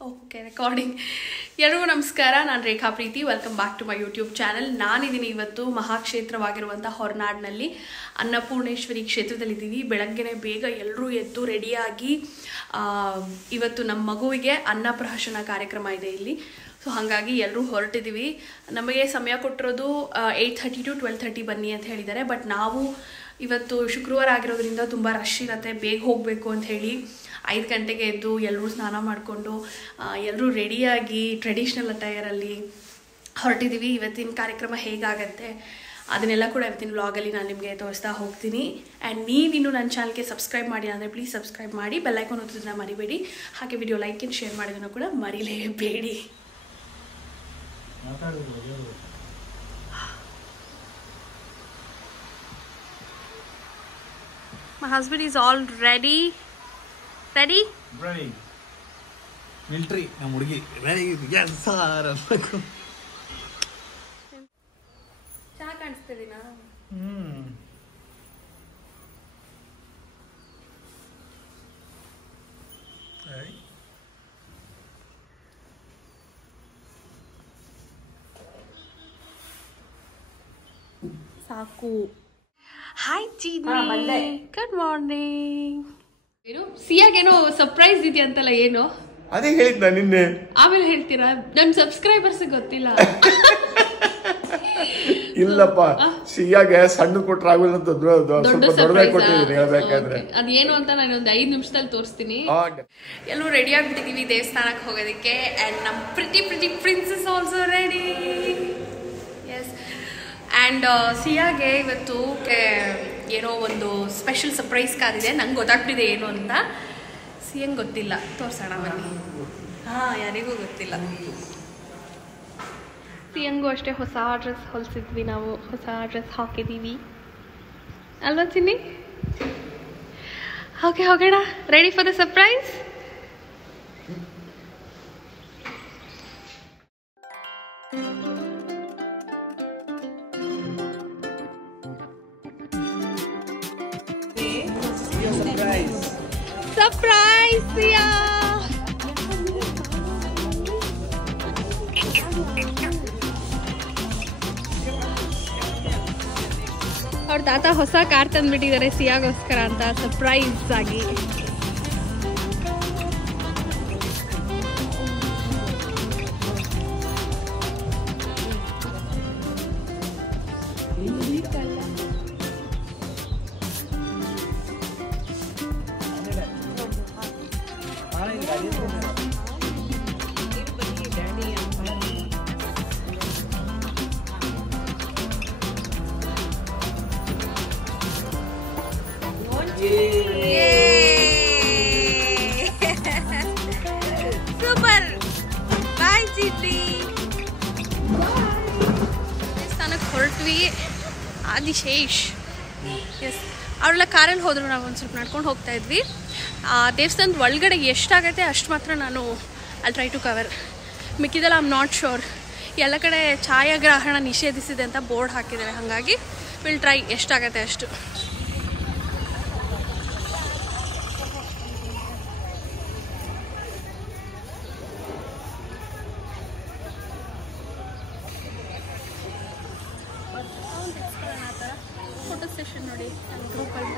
Okay recording. ಎಲ್ಲರಿಗೂ ನಮಸ್ಕಾರ, ನಾನು Rekha Preethi. Welcome back to my YouTube channel. ನಾನಿದ್ದೀನಿ ಇವತ್ತು ಮಹಾಕ್ಷೇತ್ರವಾಗಿರುವಂಥ ಹೊರನಾಡಿನಲ್ಲಿ ಅನ್ನಪೂರ್ಣೇಶ್ವರಿ ಕ್ಷೇತ್ರದಲ್ಲಿದ್ದೀವಿ. ಬೆಳಗ್ಗೆನೇ ಬೇಗ ಎಲ್ಲರೂ ಎದ್ದು ರೆಡಿಯಾಗಿ ಇವತ್ತು ನಮ್ಮ ಮಗುವಿಗೆ ಅನ್ನಪ್ರಾಶನ ಕಾರ್ಯಕ್ರಮ ಇದೆ ಇಲ್ಲಿ. ಸೊ ಹಾಗಾಗಿ ಎಲ್ಲರೂ ಹೊರಟಿದ್ದೀವಿ. ನಮಗೆ ಸಮಯ ಕೊಟ್ಟಿರೋದು 8:30 to 12:30 ಬನ್ನಿ ಅಂತ ಹೇಳಿದ್ದಾರೆ. ಬಟ್ ನಾವು ಇವತ್ತು ಶುಕ್ರವಾರ ಆಗಿರೋದ್ರಿಂದ ತುಂಬ ರಶ್ ಇರುತ್ತೆ, ಬೇಗ ಹೋಗಬೇಕು ಅಂತ ಹೇಳಿ 5 ಗಂಟೆಗೆ ಎದ್ದು ಎಲ್ಲರೂ ಸ್ನಾನ ಮಾಡಿಕೊಂಡು ಎಲ್ಲರೂ ರೆಡಿಯಾಗಿ ಟ್ರೆಡಿಷ್ನಲ್ ಅಟೈರಲ್ಲಿ ಹೊರಟಿದ್ದೀವಿ. ಇವತ್ತಿನ ಕಾರ್ಯಕ್ರಮ ಹೇಗಾಗತ್ತೆ ಅದನ್ನೆಲ್ಲ ಕೂಡ ಇವತ್ತಿನ ವ್ಲಾಗಲ್ಲಿ ನಾನು ನಿಮಗೆ ತೋರಿಸ್ತಾ ಹೋಗ್ತೀನಿ. ಆ್ಯಂಡ್ ನೀವಿನ್ನೂ ನನ್ನ ಚಾನಲ್ಗೆ ಸಬ್ಸ್ಕ್ರೈಬ್ ಮಾಡಿ ಅಂದರೆ ಪ್ಲೀಸ್ ಸಬ್ಸ್ಕ್ರೈಬ್ ಮಾಡಿ, ಬೆಲ್ಲೈಕಾನ್ ಒತ್ತೋದನ್ನ ಮರಿಬೇಡಿ. ಹಾಗೆ ವಿಡಿಯೋ ಲೈಕ್ ಆ್ಯಂಡ್ ಶೇರ್ ಮಾಡೋದನ್ನು ಕೂಡ ಮರಿಲೇಬೇಡಿ. My husband is all ready. Ready? Ready. Military. I'm ready. Ready. Yes, sir. ಚಾ ಕಾಣಿಸ್ತಿದ್ದೀನಾ? ಸಾಕು. Hi Cheeni, good morning. ಏನು ಸಿಯಾಗೇನೋ ಸರ್ಪ್ರೈಸ್ ಇದೆಯಂತಲ್ಲ, ಏನು ಅದೇ ಹೇಳಿದ್ದ ನಿನ್ನೆ. ಆಮೇಲೆ ಹೇಳ್ತೀರಾ? ನಮ್ ಸಬ್ಸ್ಕ್ರೈಬರ್ಸ್ ಗೊತ್ತಿಲ್ಲ. ಇಲ್ಲಪ್ಪ, ಸಿಯಾಗೆ ಸಣ್ಣ ಕೊಟ್ರ ಆಗುಲ್ಲ, ದೊಡ್ಡದಾಗಿ ಕೊಟ್ಟಿದ್ದೀನಿ ಹೇಳ್ಬೇಕಾದ್ರೆ. ಅದೇನು ಅಂತ ನಾನು ಒಂದು 5 ನಿಮಿಷದಲ್ಲಿ ತೋರಿಸ್ತೀನಿ. ಎಲ್ಲರೂ ರೆಡಿ ಆಗ್ಬಿಟ್ಟಿದೀವಿ ದೇವಸ್ಥಾನಕ್ಕೆ ಹೋಗೋದಕ್ಕೆ. ಅಂಡ್ ನಮ್ pretty princess also ready. Yes. And ಸಿಯಾಗೆ ಇವತ್ತು ಏನೋ ಒಂದು ಸ್ಪೆಷಲ್ ಸರ್ಪ್ರೈಸ್ ಕಾದಿದೆ. ನಂಗೆ ಗೊತ್ತಾಗ್ಬಿಟ್ಟಿದೆ ಏನು ಅಂತ. ಸಿಯಂಗೆ ಗೊತ್ತಿಲ್ಲ, ತೋರ್ಸೋಣ ಬನ್ನಿ. ಯಾರಿಗೂ ಗೊತ್ತಿಲ್ಲ. ಸಿಯಂಗೂ ಅಷ್ಟೇ ಹೊಸ ಡ್ರೆಸ್ ಹೊಲಿಸಿದ್ವಿ ನಾವು, ಹೊಸ ಡ್ರೆಸ್ ಹಾಕಿದ್ದೀವಿ ಅಲ್ವಾ ಚಿನ್ನಿ? ಓಕೆ, ಹೋಗೋಣ. Ready for the surprise? Surprise, Sia! ಅವ್ರ ತಾತ ಹೊಸ ಕಾರ್ ತಂದ್ಬಿಟ್ಟಿದ್ದಾರೆ ಸಿಯಾಗೋಸ್ಕರ ಅಂತ, ಸರ್ಪ್ರೈಸ್ ಆಗಿ. ಸೂಪರ್. ಬಾಯ್ ಚಿಟ್ಟಿ. ದೇವಸ್ಥಾನಕ್ಕೆ ಹೊರಟ್ವಿ. ಆದಿಶೇಷ್. ಎಸ್, ಅವರೆಲ್ಲ ಕಾರಲ್ಲಿ ಹೋದ್ರು, ನಾವು ಒಂದು ಸ್ವಲ್ಪ ನಡ್ಕೊಂಡು ಹೋಗ್ತಾ ಇದ್ವಿ. ದೇವಸ್ಥಾನದ ಒಳಗಡೆ ಎಷ್ಟಾಗತ್ತೆ ಅಷ್ಟು ಮಾತ್ರ ನಾನು ಐ ಟ್ರೈ ಟು ಕವರ್. ಮಿಕ್ಕಿದೆಲ್ಲ ಐ ಆಮ್ ನಾಟ್ ಶೋರ್. ಎಲ್ಲ ಕಡೆ ಛಾಯಾಗ್ರಹಣ ನಿಷೇಧಿಸಿದೆ ಅಂತ ಬೋರ್ಡ್ ಹಾಕಿದ್ದಾರೆ, ಹಾಗಾಗಿ ವಿಲ್ ಟ್ರೈ ಎಷ್ಟಾಗತ್ತೆ ಅಷ್ಟು. ಫೋಟೋ ಸೆಷನ್ ನೋಡಿ ನನ್ನ ಗ್ರೂಪಲ್ಲಿ.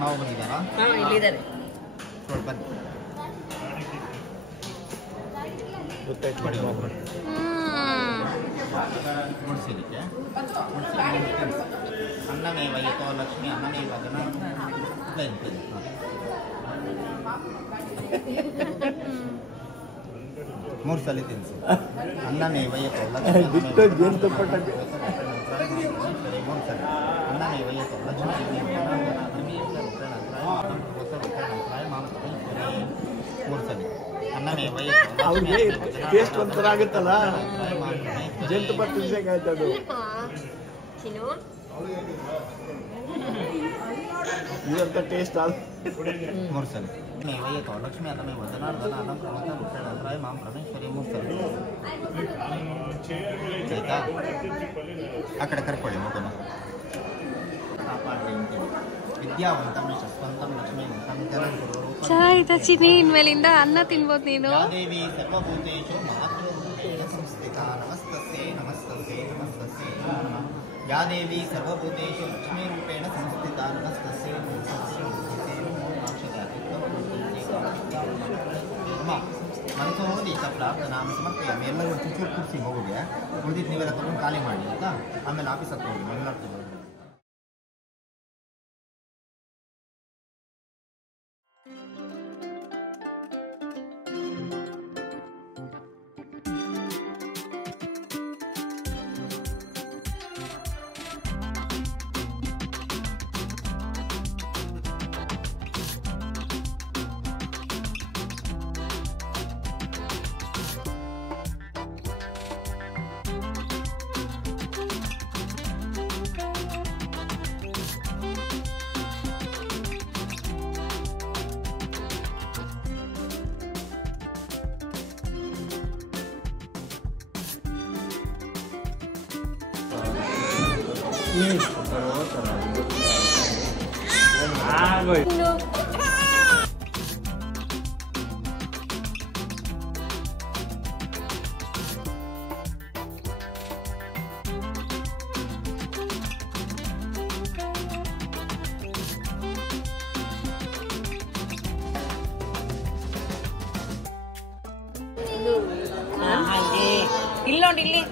ಮಾವು ಬಂದಿದ್ದಾರಾ? ಇಲ್ಲಿದ್ದಾರೆ. ಬನ್ನಿ. ಮುಡ್ಸಿಲಿಕ್ಕೆ ಅನ್ನನೇ ವೈಯತೋ ಲಕ್ಷ್ಮಿ ಅನ್ನನೇ ವದನ ಮೂರು ಸಲ ತಿನ್ಸಿ ಅನ್ನನೇ ವೈಯತೋ ಲಕ್ಷ್ಮಿ ಮೂರು ಸಲ ಅನ್ನನೇ ವೈಯತೋ ಲಕ್ಷ್ಮಿ ಮೂರು ಸಲ ಅನ್ನನೇ ವೈಯತೋ ಅವ್ರಿಗೆ ಟೇಸ್ಟ್ ಒಂಥರ ಆಗುತ್ತಲ್ಲ ಜೇನುತುಪ್ಪ ತಿನ್ಸಕ್ಕಾಯ್ತದು ಇದಂತ ಟೇಸ್ಟ್ ಆದ ಮೂರು ಸಲ ವೈಯತೋ ಲಕ್ಷ್ಮಿ ಅನ್ನನೇ ವದನಾರ್ಧನ ಅನ್ನಂ ಪ್ರಮಥ ರೂಪೇಣಾಯ ಮಾಂ ಪರಮೇಶ್ವರಿ ಮೂರು ಸಲ ಆಯ್ತಾ ಆ ಕಡೆ ಕರ್ಕೊಳ್ಳಿ ಮಗನ ಕಾಪಾಡ್ರಿ ಅಂತೇಳಿ ವಿದ್ಯಾವಂತಂ ಯಶಸ್ವಂತಂ ಲಕ್ಷ್ಮೀವಂತಂ ಧನಂಕುರು ಚೆನ್ನಾಗಿತ್ತ ಚಿನ್ನಿ ಇನ್ಮೇಲಿಂದ ಅನ್ನ ತಿನ್ಬೋದು ನೀನು. ದೇವಿ ಸರ್ವಭೂತೇಷು ಮಾತೃರೂಪೇಣ ಸಂಸ್ಥಿತಾ ನಮಸ್ತಸ್ಯೈ ನಮಸ್ತಸ್ಯೈ ನಮಸ್ತಸ್ಯೈ ನಮಃ ಯಾ ದೇವಿ ಸರ್ವಭೂತೇಷು ಲಕ್ಷ್ಮೀರೂಪೇಣ ಸಂಸ್ಥಿತಾ ನಮಸ್ತಸ್ಯೈ ನಮಸ್ತಸ್ಯೈ ನಮಸ್ತಸ್ಯೈ ಅಮ್ಮ ಮನಸೋದೀತ ಪ್ರಾರ್ಥನಾ ಸಮರ್ಪಯಾಮಿ. ಎಲ್ಲರೂ ಚೂರು ಕೂರಿಸಿ ಹೋಗಿ ಉಳಿದಿದ್ದು ನೀವೆಲ್ಲ ತಗೊಂಡು ಖಾಲಿ ಮಾಡಿ ಆಯ್ತಾ. ಆಮೇಲೆ ಆಫೀಸ್ ಹತ್ರ ಹೋಗಿ ಎಲ್ಲರೂ ಇಲ್ಲಿ ನೋಡಿ ಇಲ್ಲಿ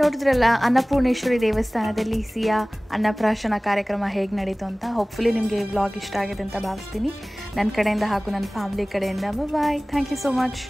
ನೋಡಿದ್ರಲ್ಲ ಅನ್ನಪೂರ್ಣೇಶ್ವರಿ ದೇವಸ್ಥಾನದಲ್ಲಿ ಸಿಯಾ ಅನ್ನಪ್ರಾಶನ ಕಾರ್ಯಕ್ರಮ ಹೇಗೆ ನಡೀತು ಅಂತ. ಹೋಪ್ಫುಲಿ ನಿಮಗೆ ಈ ವ್ಲಾಗ್ ಇಷ್ಟ ಆಗಿದೆ ಅಂತ ಭಾವಿಸ್ತೀನಿ. ನನ್ನ ಕಡೆಯಿಂದ ಹಾಗೂ ನನ್ನ ಫ್ಯಾಮಿಲಿ ಕಡೆಯಿಂದ bye. Thank you so much.